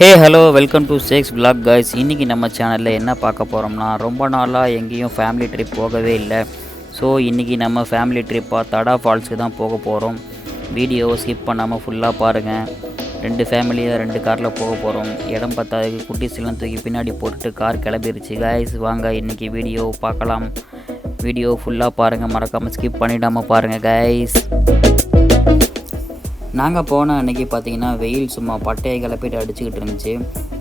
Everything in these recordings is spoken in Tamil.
Hey hello welcome to shakes vlog guys. இன்றைக்கி நம்ம சேனலில் என்ன பார்க்க போகிறோம்னா, ரொம்ப நாளாக எங்கேயும் ஃபேமிலி ட்ரிப் போகவே இல்லை. ஸோ இன்றைக்கி நம்ம ஃபேமிலி ட்ரிப்பாக தடா ஃபால்ஸுக்கு தான் போக போகிறோம். வீடியோவை ஸ்கிப் பண்ணாமல் ஃபுல்லாக பாருங்கள். 2 ஃபேமிலியாக 2 காரில் போக போகிறோம். இடம் பத்தாதுக்கு குட்டிஸ்லாம் தூக்கி பின்னாடி போட்டுட்டு கார் கிளம்பிருச்சு guys. வாங்க இன்றைக்கி வீடியோ பார்க்கலாம். வீடியோ ஃபுல்லாக பாருங்கள், மறக்காமல் ஸ்கிப் பண்ணிடாமல் பாருங்கள் guys. நாங்கள் போன அன்றைக்கி பார்த்திங்கன்னா வெயில் சும்மா பட்டையை கிளப்பிட்டு அடிச்சுக்கிட்டு இருந்துச்சு.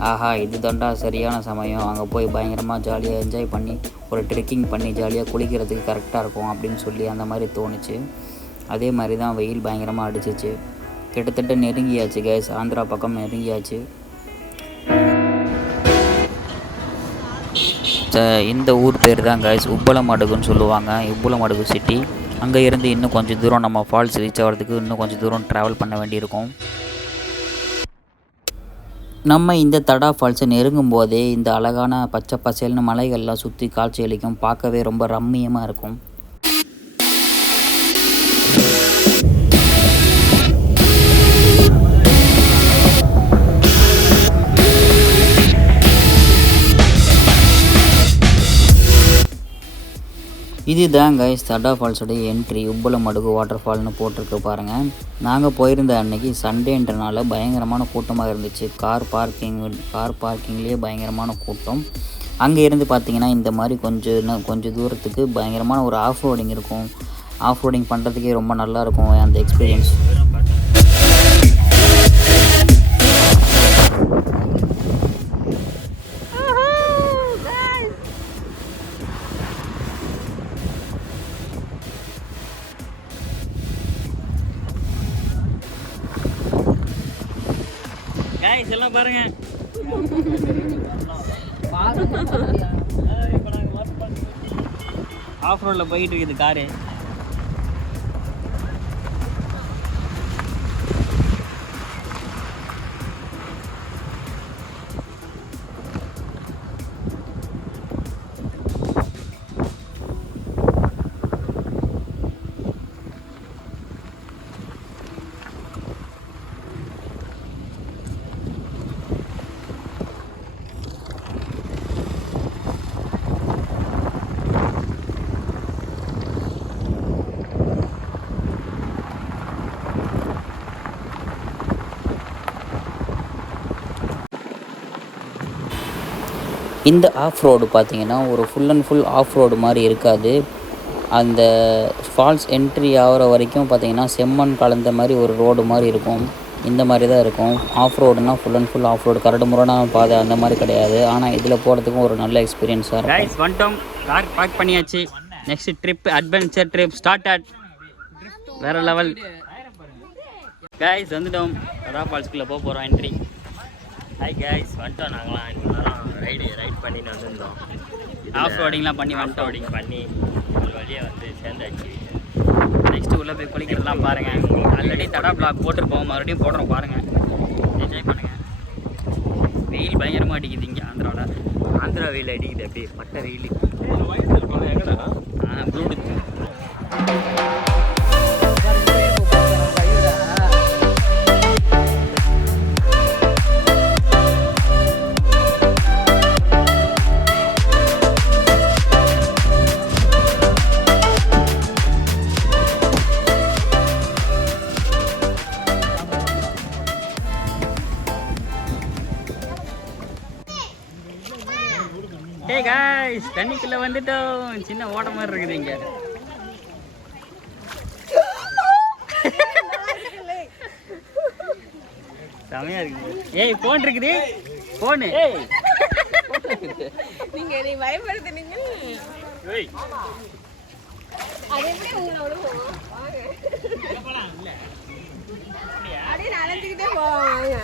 ஆஹா, இது தாண்டா சரியான சமயம், அங்கே போய் பயங்கரமாக ஜாலியாக என்ஜாய் பண்ணி ஒரு ட்ரெக்கிங் பண்ணி ஜாலியாக குளிக்கிறதுக்கு கரெக்டாக இருக்கும் அப்படின்னு சொல்லி அந்த மாதிரி தோணுச்சு. அதே மாதிரி தான் வெயில் பயங்கரமாக அடிச்சிச்சு. கிட்டத்தட்ட நெருங்கியாச்சு கைஸ், ஆந்திரா பக்கம் நெருங்கியாச்சு. இந்த ஊர் பேர் தான் கைஸ் உப்பலமடுகுன்னு சொல்லுவாங்க, உப்பலமடுகு சிட்டி. அங்கே இருந்து இன்னும் கொஞ்சம் தூரம் நம்ம ஃபால்ஸ் ரீச் ஆகிறதுக்கு இன்னும் கொஞ்சம் தூரம் ட்ராவல் பண்ண வேண்டியிருக்கும். நம்ம இந்த தடா ஃபால்ஸை நெருங்கும் போதே இந்த அழகான பச்சை பசேல்னு மலைகள்லாம் சுற்றி காட்சி அளிக்கும். பார்க்கவே ரொம்ப ரம்மியமாக இருக்கும். இதுதான் கைஸ் தடா ஃபால்ஸோடைய என்ட்ரி. உப்பலமடுகு வாட்டர் ஃபால்னு போட்டிருக்கு பாருங்கள். நாங்கள் போயிருந்த அன்னைக்கு சண்டேன்றனால பயங்கரமான கூட்டமாக இருந்துச்சு. கார் பார்க்கிங்லேயே பயங்கரமான கூட்டம். அங்கே இருந்து பார்த்திங்கன்னா இந்த மாதிரி கொஞ்சம் தூரத்துக்கு பயங்கரமான ஒரு ஆஃப் ரோடிங் இருக்கும். ஆஃப் ரோடிங் பண்ணுறதுக்கே ரொம்ப நல்லாயிருக்கும் அந்த எக்ஸ்பீரியன்ஸ். கைஸ் எல்லாம் பாருங்க, ஆஃப் ரோடில் போயிட்டு இருக்குது காரு. இந்த ஆஃப் ரோடு பார்த்திங்கன்னா ஒரு full and full off road மாதிரி இருக்காது. அந்த ஃபால்ஸ் என்ட்ரி ஆகிற வரைக்கும் பார்த்திங்கன்னா செம்மண் கலந்த மாதிரி ஒரு ரோடு மாதிரி இருக்கும். இந்த மாதிரி தான் இருக்கும். ஆஃப் ரோடுனா full and full off road, கரடு முரடான பாதை அந்த மாதிரி கிடையாது. ஆனால் இதில் போகிறதுக்கும் ஒரு நல்ல எக்ஸ்பீரியன்ஸாக இருக்கும். கைஸ் வந்துட்டோம், கார் பார்க் பண்ணியாச்சு. Next trip adventure trip start at வேறு லெவல். கைஸ் வந்துட்டோம், தடா ஃபால்ஸ்குள்ளே போக போகிறோம் என்ட்ரி. ஹாய் கைஸ், வந்துட்டோம். நாங்களாம் ரைட் பண்ணிட்டு வந்திருந்தோம். ஆஃப் ரோடிங்லாம் பண்ணி ரோடிங் பண்ணி ஒரு வழியாக வந்து சேர்ந்தாச்சு. நெக்ஸ்ட்டு உள்ளே போய் குளிக்கிறதுலாம் பாருங்கள். ஆல்ரெடி தடா பிளாக் போட்டிருப்போம், மறுபடியும் போடுறோம் பாருங்கள், என்ஜாய் பண்ணுங்கள். வெயில் பயங்கரமாக அடிக்குது இங்கே ஆந்திராவில். ஆந்திரா வெயில் அடிக்குது, அப்படியே பட்டை வெயில். ப்ளூடூத் ஹே காய்ஸ், தண்ணிக்குள்ளே வந்துட்டோம். சின்ன ஓட்ட மாதிரி இருக்குது இங்கே. செமையா இருக்குது. ஏய் போன் இருக்குது, போனு நீங்க நீ பயப்படுத்துனீங்க. அது எப்படி உங்களோட அப்படியே நனைஞ்சுக்கிட்டே போவாங்க.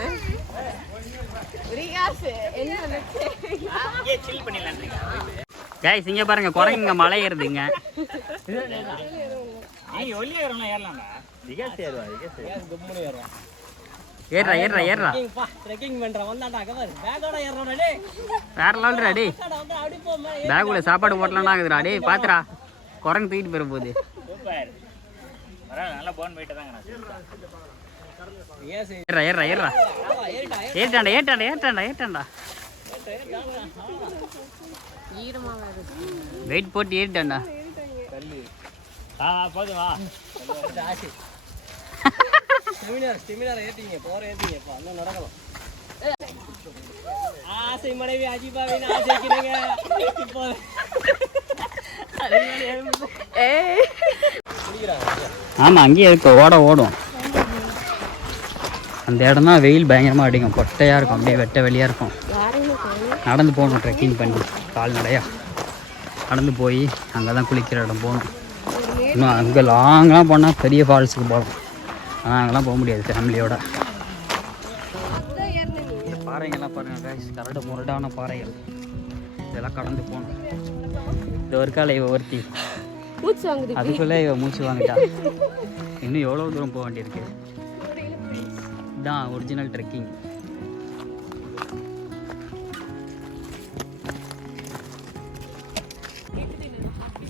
கைஸ் இங்கே பாருங்க, குரங்குங்க மலை ஏறுதுங்க. ஏறா ஏறா ஏறா வேற லெவல்டா டேய். பேக்குள்ள சாப்பாடு போட்டலாம்னா இருக்குதுடா டேய். பாத்துடா, குரங்கு தூக்கிட்டு போயிட போகுது. நல்லா போன் போயிட்டு தாங்க. ஏறா ஏறா ஏறா ஏட்டாண்டா ஏட்டாண்டா ஏட்டாண்டா ஏட்டாண்டா வெயிட் போட்டு ஏறிட்டாண்டா. போதும் வா. ஸ்டெமினார் ஏற்றிங்க போகிற ஏற்றிங்க அண்ணன் நடக்கலாம். ஆசை மனைவி அஜிபாவின் ஆசைக்கிறேங்க இப்போ. ஆமாம் அங்கேயே இருக்கு ஓடும். அந்த இடம் தான் வெயில் பயங்கரமாக அடிக்கும், கொட்டையாக இருக்கும், அப்படியே வெட்ட வெளியாக இருக்கும். நடந்து போகணும், ட்ரெக்கிங் பண்ணி கால்நடையாக நடந்து போய் அங்கே தான் குளிக்கிற இடம் போகணும். இன்னும் அங்கே லாங்கெலாம் போனால் பெரிய ஃபால்ஸுக்கு போகலாம், ஆனால் அங்கெல்லாம் போக முடியாது ஃபேமிலியோட. இந்த பாறைங்கள்லாம் பாருங்கள் guys, கரடு முரடான பாறைகள், இதெல்லாம் கடந்து போகணும். இந்த ஒரு காலை ஒருத்தி அதுக்குள்ளே இவ மூச்சு வாங்கிட்டா. இன்னும் எவ்வளோ தூரம் போக வேண்டியிருக்கு. இதுதான் ஒரிஜினல் ட்ரெக்கிங்.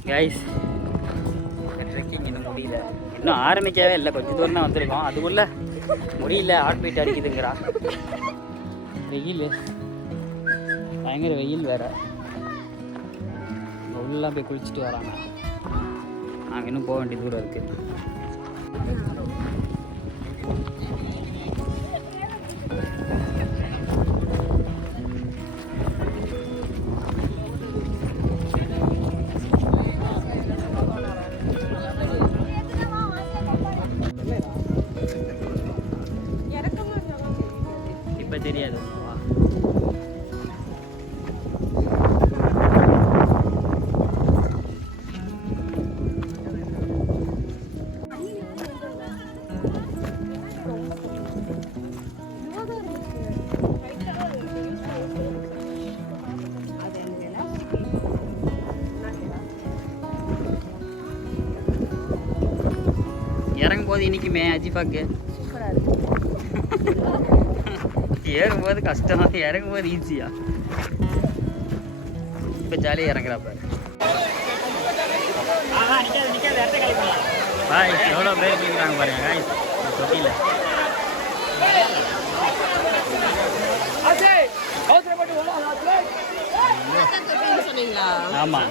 கைஸ் ட்ரெக்கிங் இன்னும் முடியல, இன்னும் ஆரம்பிக்கவே இல்லை, கொஞ்சம் தூரம் தான் வந்திருக்கோம். அதுக்குள்ளே முடியல, ஹார்ட் பீட் அடிக்குதுங்கிறா. வெயில் பயங்கர வெயில் வேறு, உள்ளெலாம் போய் குளிச்சுட்டு வராங்க. நாங்கள் இன்னும் போக வேண்டிய தூரம் இருக்குது. இப்போ தெரியாது இறங்கும் போது இன்றைக்குமே அஜிஃபாக்கு ஏறும்போது கஷ்டம், இறங்கும்போது ஈஸியா. இப்போ ஜாலியாக இறங்குறப்ப பாய் எவ்வளோ பேர் குளிக்கிறாங்க பாருங்க காய்ஸ் தொட்டியில். ஆமாம்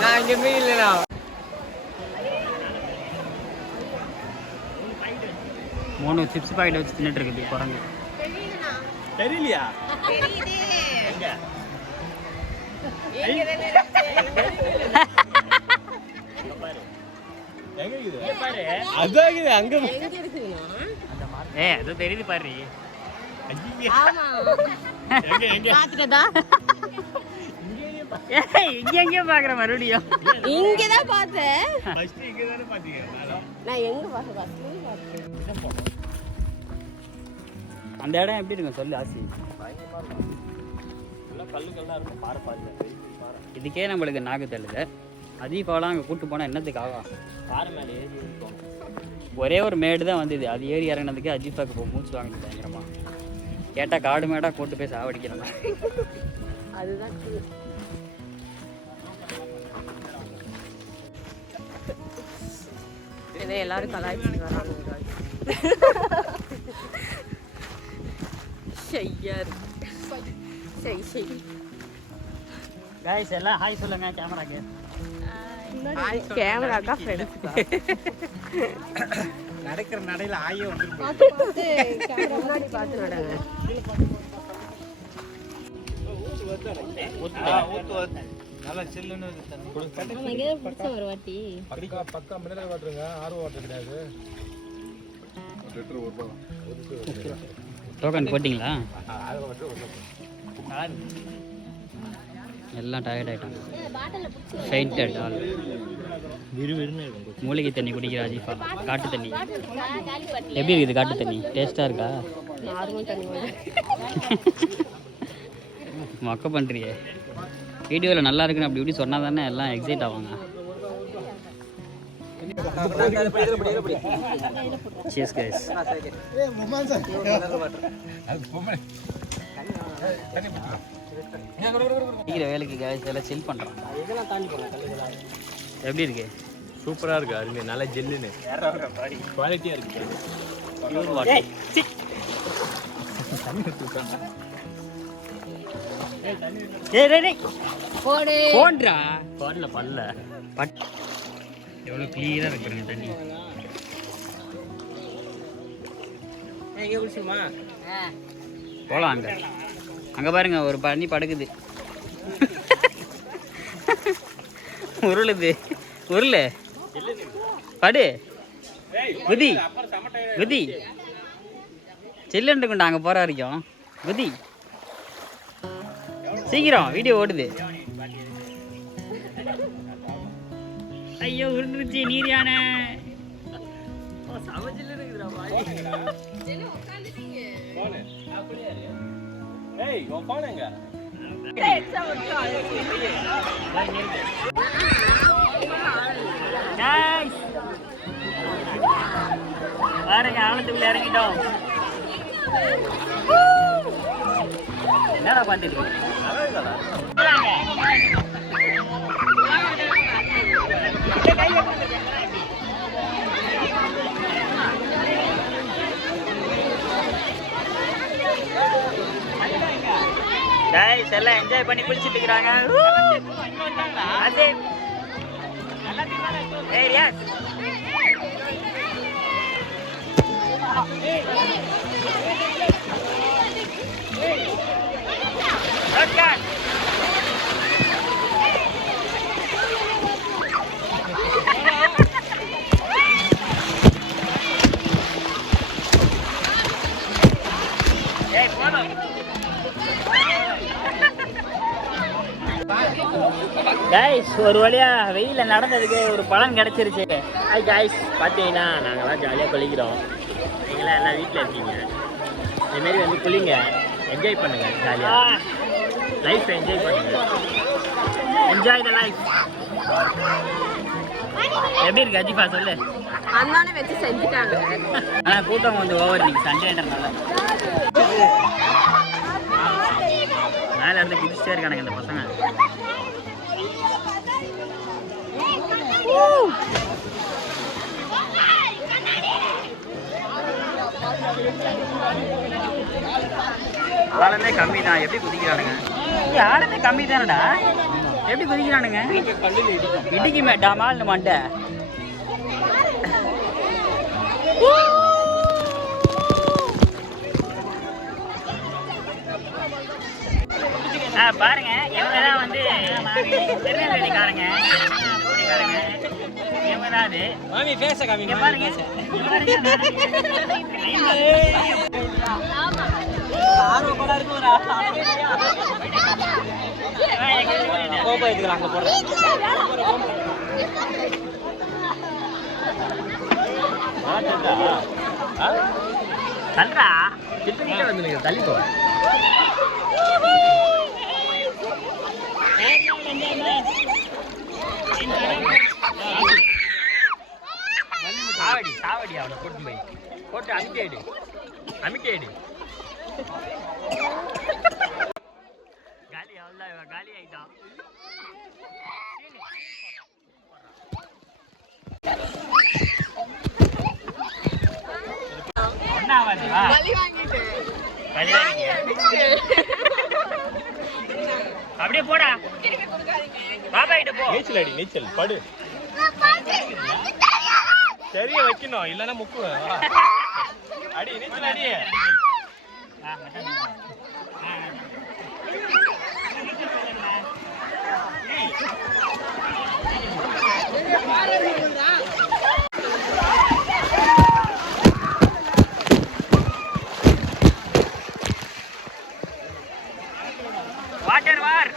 நான் இங்கே மீன் இல்லைண்ணா. மூணு சிப்ஸ் பாக்கெட் வச்சு தின்னுட்டு இருக்குது குரங்கு. தெரியலையா? அது தெரியுது பாரு. இங்கே பாக்குற மறுபடியும் இங்கதான் பார்த்தேன். நான் எங்க பார்த்தேன்? அந்த இடம் எப்படி இருக்கும் சொல்லு ஆசி. கல்லுக்கெல்லாம் இருக்கும், பாறை பாரு. இதுக்கே நம்மளுக்கு நாக்கு தள்ளுது. அதீபாலாம் அங்கே கூப்பிட்டு போனால் என்னத்துக்கு ஆகும்? பாறை மேலே ஏறி இருக்கும். ஒரே ஒரு மேடு தான் வந்தது, அது ஏறி இறங்கினதுக்கு அஜிஃபாக்கு இப்போ மூச்சு வாங்கிட்டு பயங்கரமா. கேட்டால் காடு மேடாக கூட்டு போய் சாவடிக்கிறேன். அதுதான் இதை எல்லாரும் கலாய்ச்சி வராங்க. கைஸ் எல்லாம் ஹாய் சொல்லுங்க கேமராக்கு. கேமராக்கா ஃப்ரெண்ட்ஸ் நடக்கிற நடையில ஆயே வந்து முன்னாடி பார்த்து நடங்க. நல்லா சில்லுன்னு ஒரு வாட்டி பக்கா மினரல் வாட்டருங்க, ஆர்வ வாட்டர் கிடையாது. டோக்கன் போட்டிங்களா? எல்லாம் டயர்ட் ஆகிட்டாங்க, ஃபெயிண்டட் ஆல். மூலிகை தண்ணி குடிக்கிற அஜிஃபா. காட்டு தண்ணி எப்படி இருக்குது? காட்டு தண்ணி டேஸ்ட்டாக இருக்கா? மொக்க பண்ணுறியே. வீடியோவில் நல்லா இருக்குன்னு அப்படி இப்படி சொன்னால் தானே எல்லாம் எக்ஸைட் ஆவாங்க. Cheers guys. அடிக்கிற வேலைக்கு guys எல்லாம் சில் பண்ணுறோம். இதெல்லாம் தாண்டி போங்க கல்லுலாம். எப்படி இருக்கு? சூப்பராக இருக்கு அருமை, நல்லா ஜெல்லுன்னு குவாலிட்டியாக இருக்கு. Pure water. போன்றா பாடல பல்ல பட் எவ்வளோ கிளியராக இருக்குங்க தண்ணி. எங்கே குடிச்சுமா? போகலாம் அங்கே. அங்கே பாருங்க ஒரு பண்ணி படுக்குது. உருளுது உருளு படு குதி குதி சில்லுண்டு கொண்டு அங்கே போகிற வரைக்கும் குதி சீக்கிரம் வீடியோ ஓடுது. ஐயோ உருண்டுருச்சு நீர் யானை. சமைச்சில் இருக்குதுடா பாய். ஏய் உட்காருங்க. பாருங்க ஆழத்துக்குள்ள இறங்கிட்டோம். என்னடா பார்த்துட்டு கைஸ் எல்லாம் என்ஜாய் பண்ணி குளிச்சுட்டு இருக்கிறாங்க. கைஸ் ஒரு வழியா வெயில நடந்ததுக்கு ஒரு பலன் கிடைச்சிருச்சு. ஹாய் காய்ஸ், பார்த்தீங்கன்னா நாங்கள்லாம் ஜாலியாக குளிக்கிறோம். நீங்களாம் எல்லாம் வீட்டில் இருக்கீங்க. இதுமாரி வந்து குளிங்க, என்ஜாய் பண்ணுங்கள், ஜாலியாக லைஃப் என்ஜாய் பண்ணுங்கள். Enjoy the life. எப்படி இருக்கு அஜிஃபா சொல்லு. அந்தானே வச்சு செஞ்சுட்டாங்க. ஆனால் கூட்டம் கொஞ்சம் ஓவர் இன்னைக்கு சண்டேன்றனால. மேலே இருந்து குதிச்சிட்டே இருக்கானுங்க இந்த பசங்க. ஆழமே கம்மி தான். எப்படி குதிக்கிறானுங்க? ஆழமே கம்மி தானடா. எப்படி குதிக்கிறானுங்க? இடிக்கு மேட்டாமா இல்லை மண்டை? பாருங்க இவங்க தான் வந்து திருநெல்வேலிக்காரங்க, பூரிக்காரங்க. இவங்க தான் அது. மாமி பேச காமிங்க பாருங்க. அங்கே போடுறேன். தல்றா கிட்ட வந்து நீங்கள் தள்ளி போவேன். சாவடி சாவடி அவனை போட்டு போய் போட்டு அமிட்டேடு அமிட்டேடு. காலி அவ்வளோ காலி ஆயிட்டான். ஒன்னாவது அப்படியே போடா. பாபா கிட்ட போ. நீச்சல் அடி, நீச்சல் படு. சரியா வைக்கணும், இல்லைன்னா முக்குவேன். அடி, நீச்சல் அடி. வாட்டர் வார்.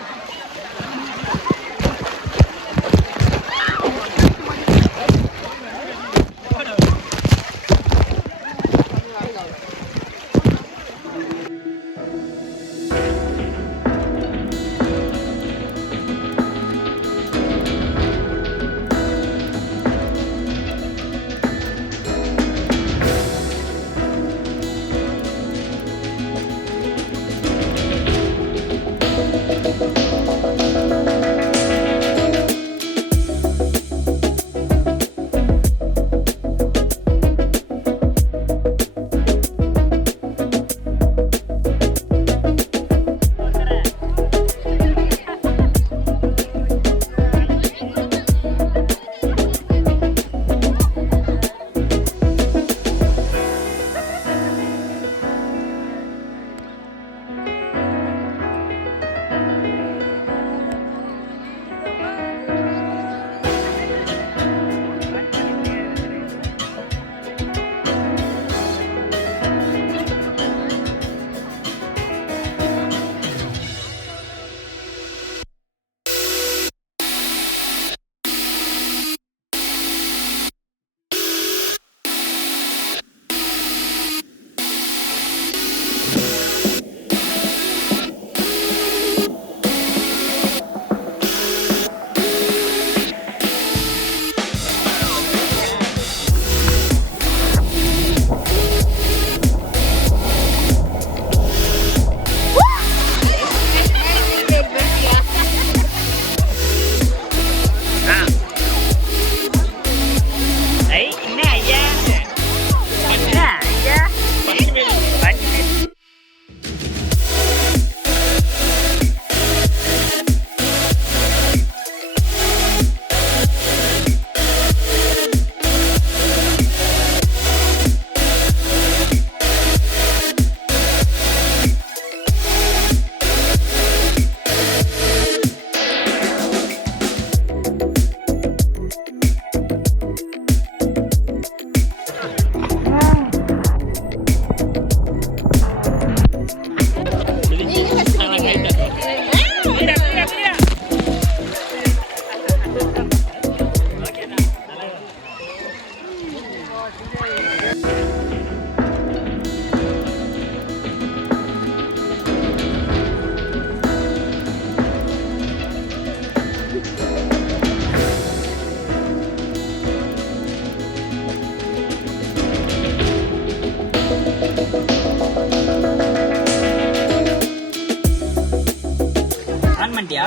குட்டியா?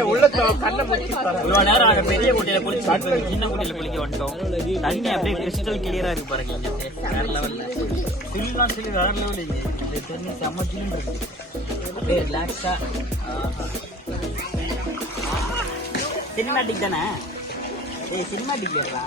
இவ்வளோ நேரம் நாங்கள் பெரிய குட்டியில குளிச்சு சின்ன குட்டியில குளிக்க வந்துட்டோம். தண்ணி அப்படியே கிறிஸ்டல் கிளியரா இருக்கு பாருங்க. இங்க வேற லெவல்ல சில்லாம் சொல்லி வேற லெவல். இந்த தண்ணி செம்ம சில்லுன்னு இருக்கு. அப்படியே ரிலாக்ஸா. சினிமேட்டிக் தானே? ஏய் சினிமேட்டிக் இல்லையா?